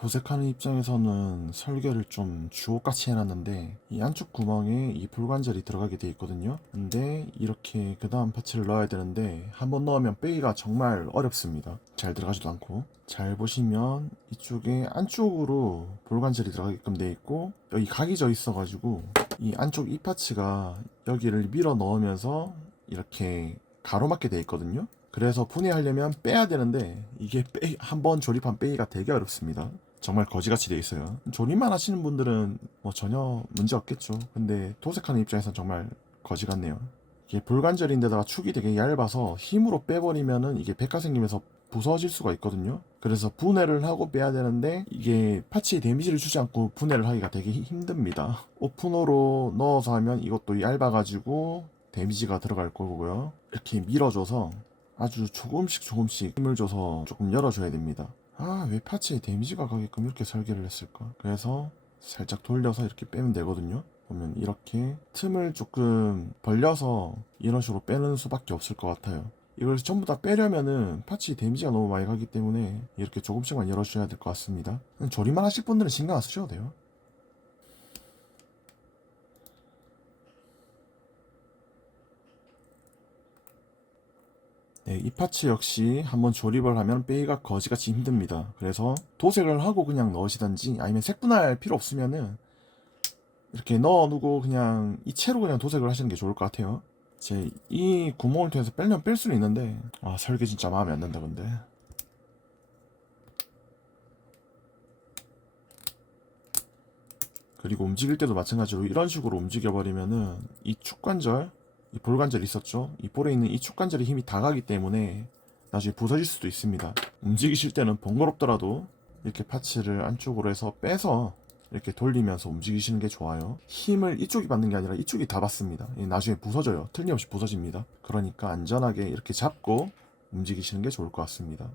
도색하는 입장에서는 설계를 좀 주옥같이 해놨는데 이 안쪽 구멍에 이 불관절이 들어가게 돼 있거든요. 근데 이렇게 그 다음 파츠를 넣어야 되는데 한번 넣으면 빼기가 정말 어렵습니다. 잘 들어가지도 않고. 잘 보시면 이쪽에 안쪽으로 불관절이 들어가게끔 돼 있고 여기 각이 져 있어 가지고 이 안쪽 이 파츠가 여기를 밀어 넣으면서 이렇게 가로막게 돼 있거든요. 그래서 분해하려면 빼야 되는데 이게 한번 조립한 빼기가 되게 어렵습니다. 정말 거지같이 돼 있어요. 조립만 하시는 분들은 뭐 전혀 문제 없겠죠. 근데 도색하는 입장에서는 정말 거지 같네요. 이게 불관절인데다가 축이 되게 얇아서 힘으로 빼버리면은 이게 백화 생기면서 부서질 수가 있거든요. 그래서 분해를 하고 빼야 되는데 이게 파츠에 데미지를 주지 않고 분해를 하기가 되게 힘듭니다. 오픈호로 넣어서 하면 이것도 얇아가지고 데미지가 들어갈 거고요. 이렇게 밀어줘서 아주 조금씩 힘을 줘서 조금 열어줘야 됩니다. 아, 왜 파츠에 데미지가 가게끔 이렇게 설계를 했을까? 그래서 살짝 돌려서 이렇게 빼면 되거든요. 보면 이렇게 틈을 조금 벌려서 이런 식으로 빼는 수밖에 없을 것 같아요. 이걸 전부 다 빼려면은 파츠에 데미지가 너무 많이 가기 때문에 이렇게 조금씩만 열어줘야 될 것 같습니다. 조립만 하실 분들은 신경 안 쓰셔도 돼요. 네, 이 파츠 역시 한번 조립을 하면 빼기가 거지같이 힘듭니다. 그래서 도색을 하고 그냥 넣으시던지 아니면 색분할 필요 없으면은 이렇게 넣어두고 그냥 이 채로 그냥 도색을 하시는 게 좋을 것 같아요. 제 이 구멍을 통해서 빼려면 뺄 수는 있는데 설계 진짜 마음에 안 든다 근데. 그리고 움직일 때도 마찬가지로 이런 식으로 움직여 버리면은 이 축관절, 이 볼관절 있었죠? 이 볼에 있는 이 축관절에 힘이 다 가기 때문에 나중에 부서질 수도 있습니다. 움직이실 때는 번거롭더라도 이렇게 파츠를 안쪽으로 해서 빼서 이렇게 돌리면서 움직이시는 게 좋아요. 힘을 이쪽이 받는 게 아니라 이쪽이 다 받습니다. 나중에 부서져요. 틀림없이 부서집니다. 그러니까 안전하게 이렇게 잡고 움직이시는 게 좋을 것 같습니다.